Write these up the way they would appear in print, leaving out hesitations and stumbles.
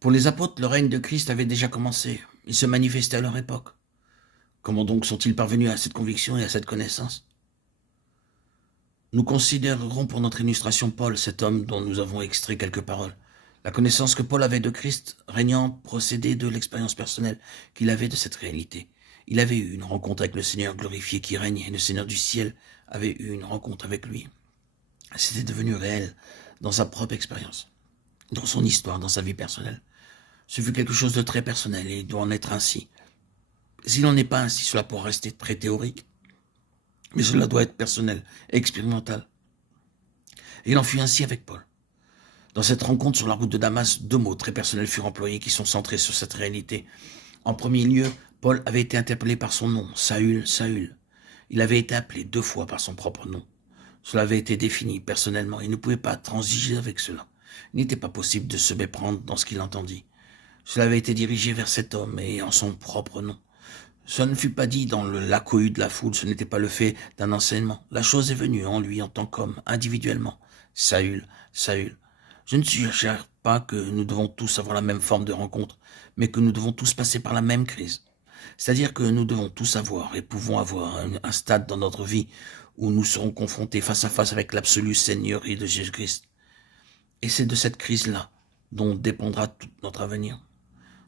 Pour les apôtres, le règne de Christ avait déjà commencé. Il se manifestait à leur époque. Comment donc sont-ils parvenus à cette conviction et à cette connaissance? Nous considérerons pour notre illustration Paul, cet homme dont nous avons extrait quelques paroles. La connaissance que Paul avait de Christ régnant procédait de l'expérience personnelle qu'il avait de cette réalité. Il avait eu une rencontre avec le Seigneur glorifié qui règne, et le Seigneur du ciel avait eu une rencontre avec lui. C'était devenu réel dans sa propre expérience, dans son histoire, dans sa vie personnelle. Ce fut quelque chose de très personnel et il doit en être ainsi. S'il n'en est pas ainsi, cela pourra rester très théorique, mais cela doit être personnel et expérimental. Et il en fut ainsi avec Paul. Dans cette rencontre sur la route de Damas, deux mots très personnels furent employés qui sont centrés sur cette réalité. En premier lieu, Paul avait été interpellé par son nom, Saül, Saül. Il avait été appelé 2 fois par son propre nom. Cela avait été défini personnellement. Il ne pouvait pas transiger avec cela. Il n'était pas possible de se méprendre dans ce qu'il entendit. Cela avait été dirigé vers cet homme et en son propre nom. Cela ne fut pas dit dans la cohue de la foule, ce n'était pas le fait d'un enseignement. La chose est venue en lui en tant qu'homme, individuellement. Saül, Saül. Je ne suggère pas que nous devons tous avoir la même forme de rencontre, mais que nous devons tous passer par la même crise. C'est-à-dire que nous devons tous avoir et pouvons avoir un stade dans notre vie où nous serons confrontés face à face avec l'absolue seigneurie de Jésus-Christ. Et c'est de cette crise-là dont dépendra tout notre avenir.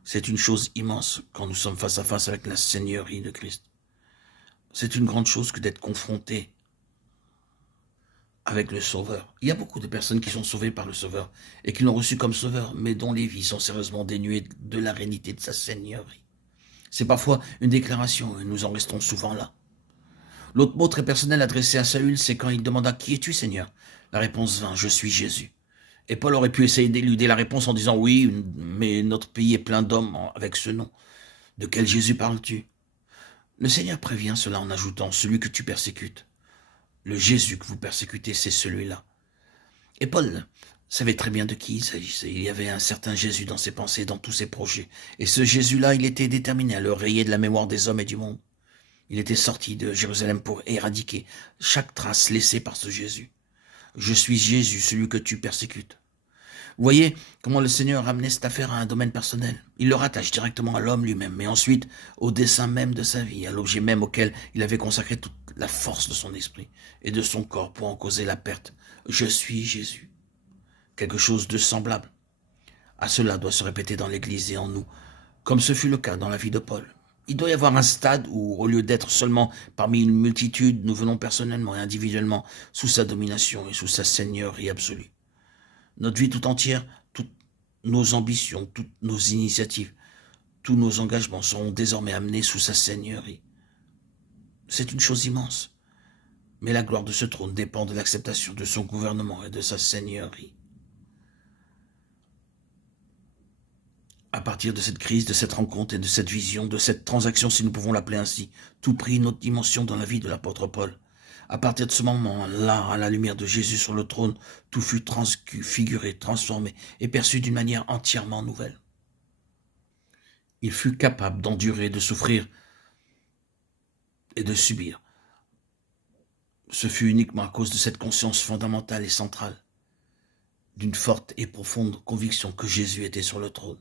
C'est une chose immense quand nous sommes face à face avec la seigneurie de Christ. C'est une grande chose que d'être confronté avec le Sauveur. Il y a beaucoup de personnes qui sont sauvées par le Sauveur et qui l'ont reçu comme Sauveur, mais dont les vies sont sérieusement dénuées de la réalité de sa seigneurie. C'est parfois une déclaration et nous en restons souvent là. L'autre mot très personnel adressé à Saül, c'est quand il demanda « Qui es-tu, Seigneur ?» La réponse vint « Je suis Jésus ». Et Paul aurait pu essayer d'éluder la réponse en disant « Oui, mais notre pays est plein d'hommes avec ce nom. De quel Jésus parles-tu » Le Seigneur prévient cela en ajoutant « Celui que tu persécutes ». Le Jésus que vous persécutez, c'est celui-là. Et Paul savait très bien de qui il s'agissait. Il y avait un certain Jésus dans ses pensées, dans tous ses projets. Et ce Jésus-là, il était déterminé à le rayer de la mémoire des hommes et du monde. Il était sorti de Jérusalem pour éradiquer chaque trace laissée par ce Jésus. Je suis Jésus, celui que tu persécutes. Vous voyez comment le Seigneur ramenait cette affaire à un domaine personnel. Il le rattache directement à l'homme lui-même, mais ensuite au dessein même de sa vie, à l'objet même auquel il avait consacré toute la force de son esprit et de son corps pour en causer la perte. Je suis Jésus. Quelque chose de semblable à cela doit se répéter dans l'Église et en nous, comme ce fut le cas dans la vie de Paul. Il doit y avoir un stade où, au lieu d'être seulement parmi une multitude, nous venons personnellement et individuellement sous sa domination et sous sa seigneurie absolue. Notre vie tout entière, toutes nos ambitions, toutes nos initiatives, tous nos engagements seront désormais amenés sous sa seigneurie. C'est une chose immense, mais la gloire de ce trône dépend de l'acceptation de son gouvernement et de sa seigneurie. À partir de cette crise, de cette rencontre et de cette vision, de cette transaction, si nous pouvons l'appeler ainsi, tout prit une autre dimension dans la vie de l'apôtre Paul. À partir de ce moment-là, à la lumière de Jésus sur le trône, tout fut transfiguré, transformé et perçu d'une manière entièrement nouvelle. Il fut capable d'endurer, de souffrir et de subir. Ce fut uniquement à cause de cette conscience fondamentale et centrale, d'une forte et profonde conviction que Jésus était sur le trône.